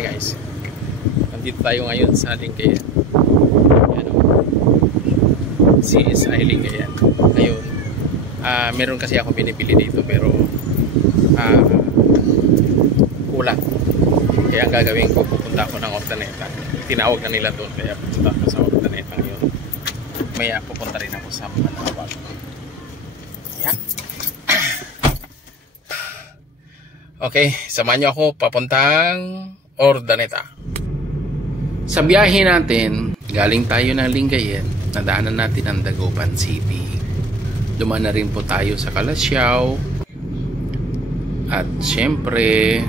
Hey guys, nandito tayo ngayon sa Lingayen. Yan o, CSI Lingayen. Ngayon, meron kasi ako binibili dito pero kulang. Kaya ang gagawin ko, pupunta ako ng Ordaneta. Tinawag na nila doon, kaya pupunta ako sa Ordaneta ngayon. Maya pupunta rin ako sa Manawag. Yan. Okay, samahan niyo ako papuntang Ordaneta. Sa biyahe natin, galing tayo ng Lingayen, nadaanan natin ang Dagupan City. Dumaan na rin po tayo sa Calasiao. At syempre,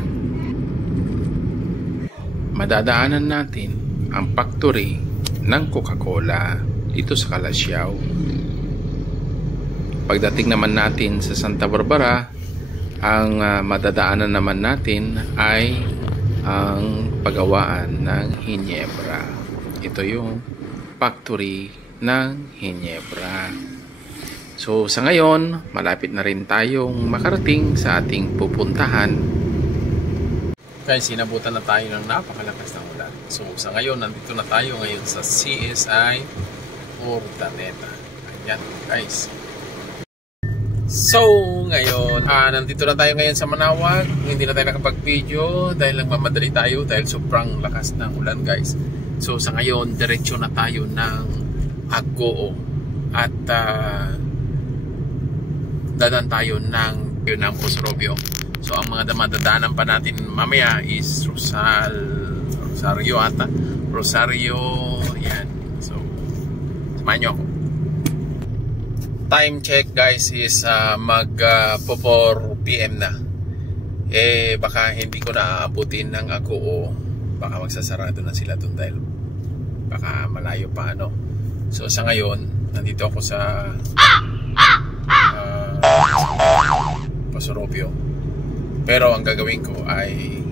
madadaanan natin ang factory ng Coca-Cola dito sa Calasiao. Pagdating naman natin sa Santa Barbara, ang madadaanan naman natin ay ang paggawaan ng Ginebra. Ito yung factory ng Ginebra. So sa ngayon, malapit na rin tayong makarating sa ating pupuntahan. Guys, sinabutan na tayo ng napakalakas ng ulan. So sa ngayon, nandito na tayo ngayon sa CSI Ordaneta. Ayan guys. So, ngayon, nandito na tayo ngayon sa Manawag. Hindi na tayo nakapag-video dahil nagmamadali tayo dahil sobrang lakas ng ulan guys. So, sa ngayon, diretso na tayo ng Agoo. At dadan tayo ng Posorobio. So, ang mga damadadaanan pa natin mamaya is Rosario ata. Rosario, yan. So, samahan nyo ako. Time check guys is mag 4 PM na. Baka hindi ko na aabutin ng Agoo. Baka magsasarado na sila doon dahil baka malayo pa ano. So sa ngayon, nandito ako sa Posorobio. Pero ang gagawin ko ay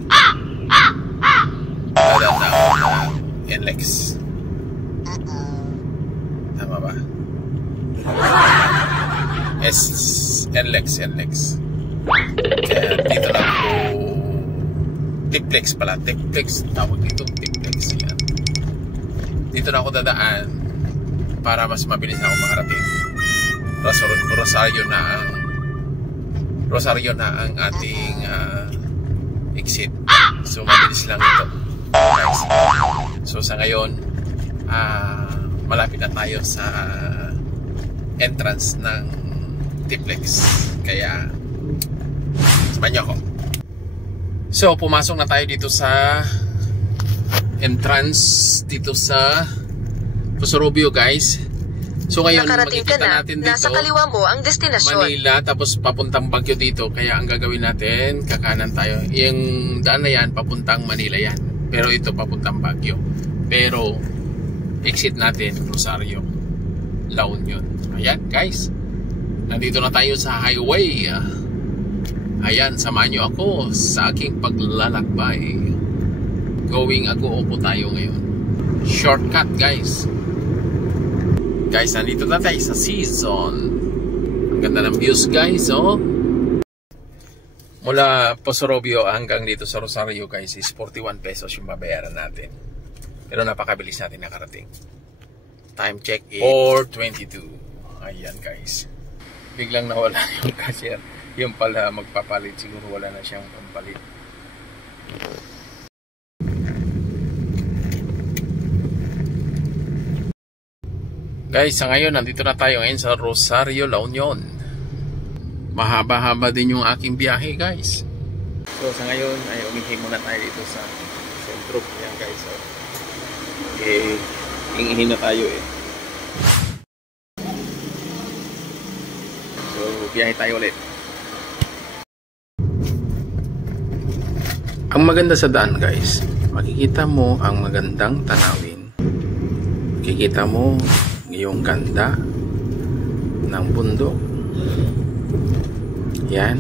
dadaan na ako ng NLEX. Tama ba? NLEX. Kaya dito na ako Tiplex pala. Tiplex, tawag dito Tiplex. Yan. Dito na ako dadaan para mas mabilis na ako makarating. Rosario na ang ating exit. So mabilis lang ito guys. So sa ngayon malapit na tayo sa entrance ng Tiplex. Kaya samahan niyo ako. So pumasok na tayo dito sa entrance dito sa Posorobio guys. So ngayon makikita natin dito nasa kaliwa mo ang destinasyon Manila, tapos papuntang Baguio dito. Kaya ang gagawin natin, kakanan tayo. Yung daan na yan papuntang Manila yan, pero ito papuntang Baguio. Pero exit natin Rosario, La Union. Ayan guys, nandito na tayo sa highway. Ayan, samahan nyo ako sa aking paglalakbay. Going Agoo po tayo ngayon. Shortcut guys. Guys, nandito na tayo sa season. Ang ganda ng views guys, oh. Mula Posorobio hanggang dito sa Rosario guys is 41 pesos yung babayaran natin. Pero napakabilis natin nakarating. Time check is 4:22. Ayan guys, biglang nawala yung cashier. Yung pala magpapalit, siguro wala na siyang pampalit. Guys, sa ngayon nandito na tayo ngayon sa Rosario, La Union. Mahaba-haba din yung aking biyahe guys. So sa ngayon ay umihi muna tayo dito sa sentro. Ayan guys, so hingihin na tayo So biyahe tayo ulit. Ang maganda sa daan guys, makikita mo ang magandang tanawin. Makikita mo yung ganda ng bundok. Yan.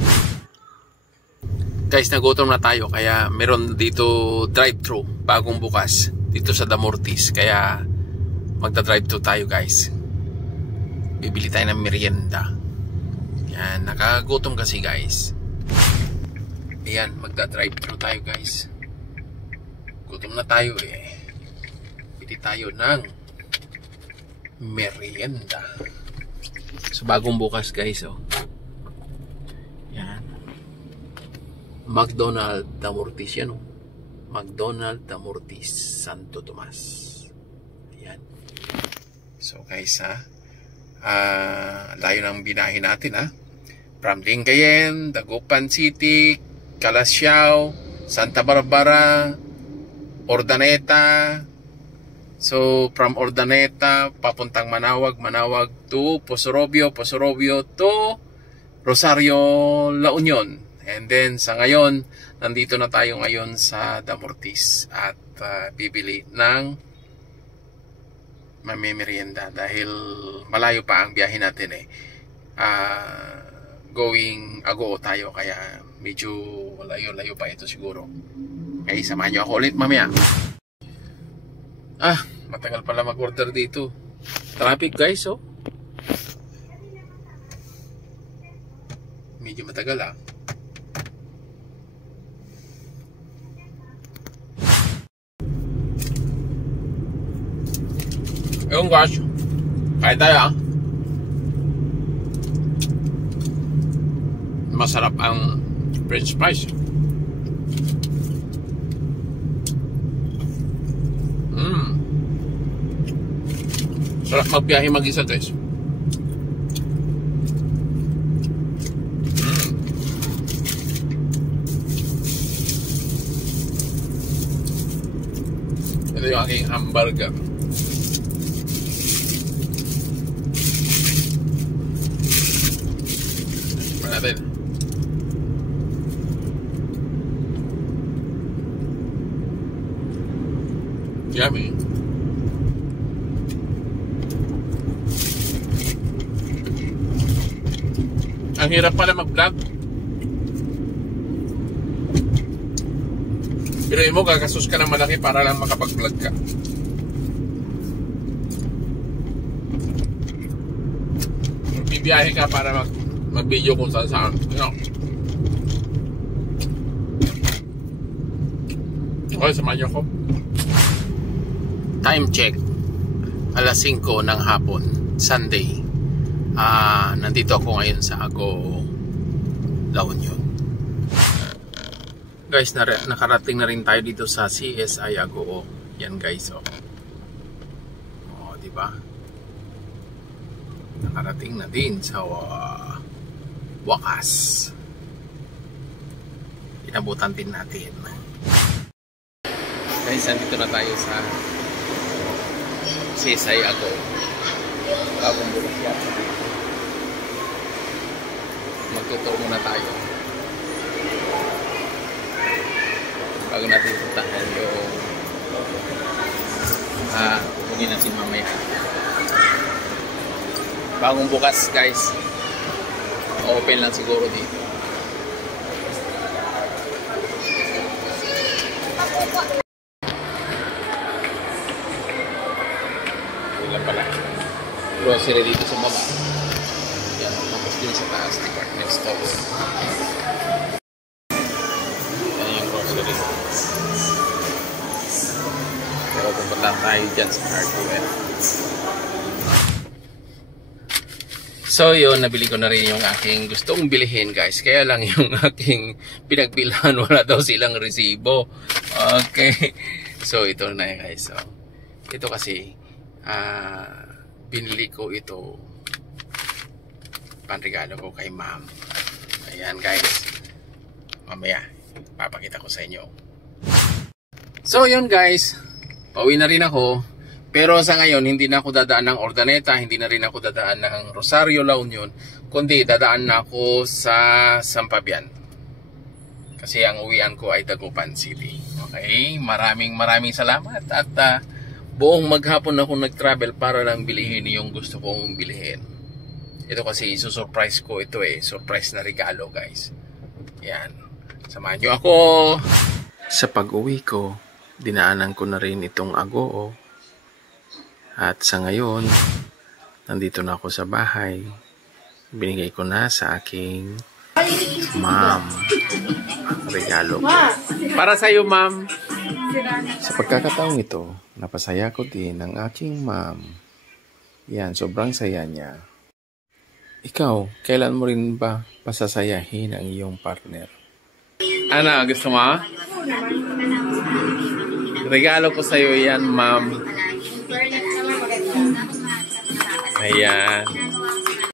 Guys, nagutom na tayo kaya meron dito drive-thru bagong bukas dito sa Damortis. Kaya magda-drive-thru tayo guys. Bibili tayo ng merienda. Yan, nakagutom kasi guys. Ayan, magda-drive-thru tayo guys. Gutom na tayo eh. Pili tayo ng merienda. So bagong bukas guys, oh. Yan. McDonald Damortis yan, oh. McDonald Damortis Santo Tomas. Ayan. So guys, layo ng binahin natin, ha. From Lingayen, Dagupan City, Calasiao, Santa Barbara, Urdaneta. So from Urdaneta papuntang Manawag, Manawag to Posorobio, Posorobio to Rosario, La Union. And then sa ngayon, nandito na tayo ngayon sa Damortis at bibili ng mamimerienda dahil malayo pa ang biyahe natin eh. Going Agoo tayo, kaya medyo layo-layo pa ito siguro. Okay, samahan nyo ako ulit mamaya. Matagal pala mag-order dito. Traffic guys, oh. Medyo matagal, ah. Ayun guys, kaya tayo, ah. Masarap ang french fries. Sarap magbiyahe mag-isa guys. Ito yung aking hamburger. Tignan natin. Yummy. Ang hirap pala mag-vlog. Pero mo gagastos ka ng malaki para lang makapag-vlog ka. Bibiyahe ka para mag-video kung saan. You know? Okay, samahan niyo ako. Time check. Alas 5 ng hapon. Sunday. Nandito ako ngayon sa Agoo, La Union. Guys, nakarating na rin tayo dito sa CSI Agoo. Yan guys, oh. Oh, di ba? Nakarating na din sa wakas. Inabutan din natin. Guys, nandito na tayo sa CSI Agoo. Bagong bukas yan. Magtutur muna tayo bago natin puntahan yung pupunin natin mamaya. Bagong bukas guys, open lang siguro dito. Ilan pala grocery dito sa baba. Yan, tapos din sa taas, department stores. Yan yung grocery. Pero pupunta tayo dyan sa hardware. So yun, nabili ko na rin yung aking gustong bilihin guys. Kaya lang yung aking pinagbilhan, wala daw silang resibo. Okay. So ito na yun guys. So, ito kasi binili ko ito panregalo ko kay ma'am. Ayan guys, mamaya papakita ko sa inyo. So yun guys, pauwi na rin ako. Pero sa ngayon hindi na ako dadaan ng Urdaneta, hindi na rin ako dadaan ng Rosario, La Union, kundi dadaan na ako sa Sampabian. Kasi ang uwian ko ay Dagupan City. Okay, maraming salamat at buong maghapon ako nag-travel para lang bilihin yung gusto kong bilihin. Ito kasi isusurprise ko ito eh. Surprise na regalo guys. Yan. Samahan nyo ako. Sa pag-uwi ko, dinaanan ko na rin itong Agoo. At sa ngayon, nandito na ako sa bahay. Binigay ko na sa aking ma'am. Regalo ko. Para sa'yo ma'am. Sa pagkakataong ito, napasaya ko din ang aking mom. Yan, sobrang saya niya. Ikaw, kailan mo rin ba pasasayahin ang iyong partner? Ano, gusto mo? Regalo ko sa'yo yan, ma'am. Ayan.